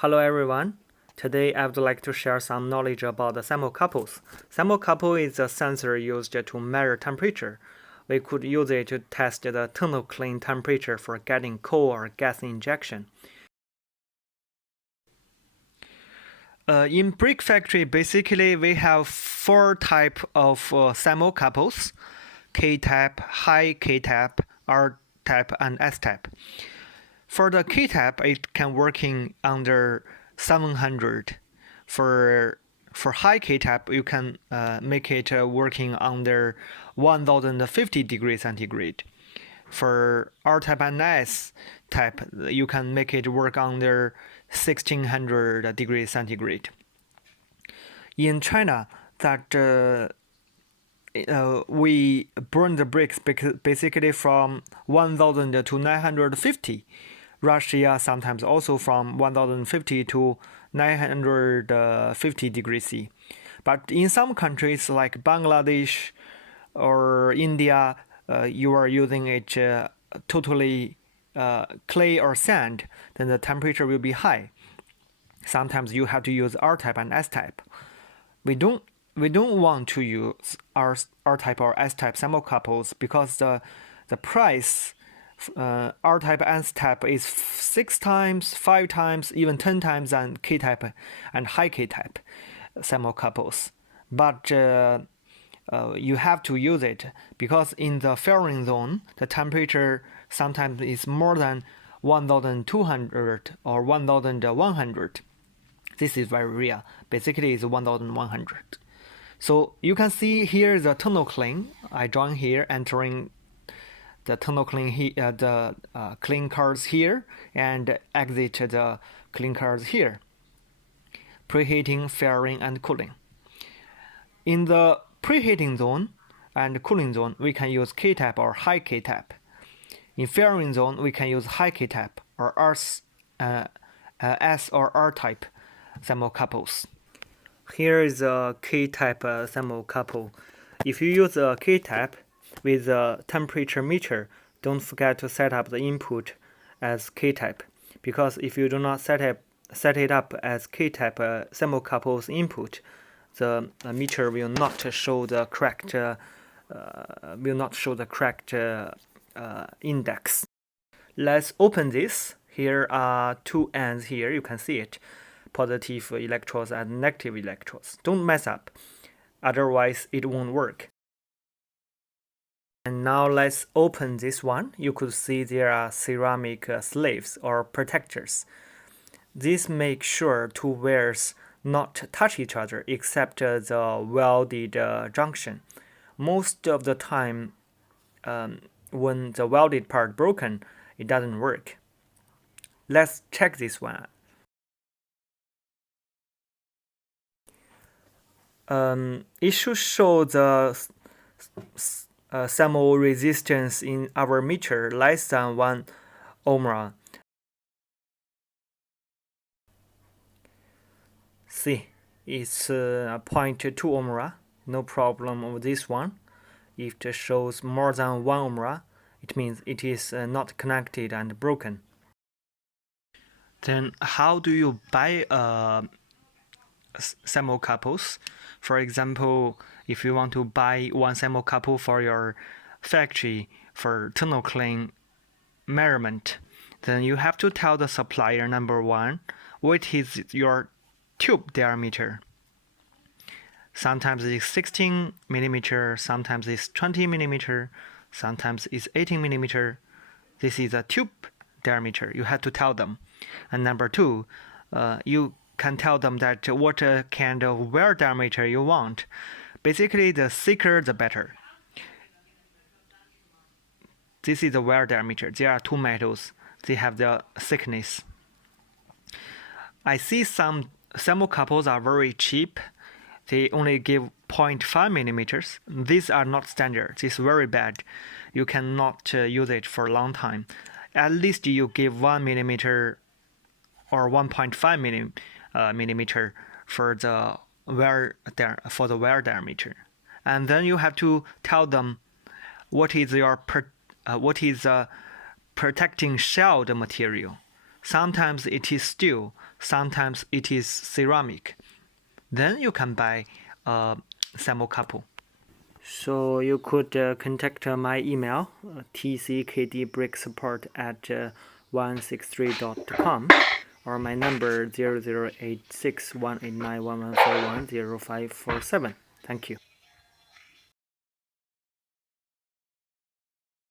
Hello everyone. Today I would like to share some knowledge about the thermocouples. Thermocouple is a sensor used to measure temperature. We could use it to test the thermocline temperature for getting coal or gas injection. In brick factory, basically we have four types of thermocouples: K-type, high K-type, R-type, and S-type. For the K-type, it can working under 700. For high K-type, you can make it working under 1050 degrees centigrade. For R-type and S-type, you can make it work under 1600 degrees centigrade. In China, that we burn the bricks basically from 1000 to 950. Russia sometimes also from 1050 to 950 degrees C. But in some countries like Bangladesh or India, you are using it totally clay or sand, then the temperature will be high. Sometimes you have to use R-type and S-type. We don't want to use R-type or S-type thermocouples because the price R-type and S-type is 6 times, 5 times, even 10 times than K-type and high K-type thermocouples. But you have to use it because in the firing zone, the temperature sometimes is more than 1200 or 1100. This is very rare. Basically, it's 1100. So you can see here the thermocline. I join here, entering the thermocline the clean cards here, and exit the clean cards here. Preheating, firing, and cooling. In the preheating zone and cooling zone, we can use K-type or high K-type. In firing zone, we can use high K-type or S or R-type thermocouples. Here is a K-type thermocouple. If you use a K-type with a temperature meter, don't forget to set up the input as K-type, because if you do not set it up as K-type thermocouples input, the meter will not show the correct index. Let's open this. Here are two ends here. You can see it. Positive electrodes and negative electrodes. Don't mess up, otherwise it won't work. And now let's open this one. You could see there are ceramic sleeves or protectors. This makes sure two wires not touch each other except the welded junction. Most of the time, when the welded part broken, it doesn't work. Let's check this one. It should show the thermal resistance in our meter less than 1 ohms. See, it's 0.2 ohms. No problem with this one. If it shows more than 1 ohms, it means it is not connected and broken. Then how do you buy thermocouples? For example, if you want to buy one thermocouple for your factory for thermocline measurement, then you have to tell the supplier, number one, what is your tube diameter. Sometimes it's 16 millimeter, sometimes it's 20 millimeter, sometimes it's 18 millimeter. This is a tube diameter. You have to tell them. And number two, you can tell them that what kind of wire diameter you want. Basically, the thicker the better. This is the wire diameter. There are two metals. They have the thickness. I see some thermocouples are very cheap. They only give 0.5 millimeters. These are not standard. This is very bad. You cannot use it for a long time. At least you give 1 millimeter or 1.5 millimeter for the wire diameter, and then you have to tell them what is your protecting shell material. sometimes it is steel, sometimes it is ceramic. Then you can buy a thermocouple. So you could contact my email, tckdbricksupport@163.com, or my number 0086189114105547. Thank you.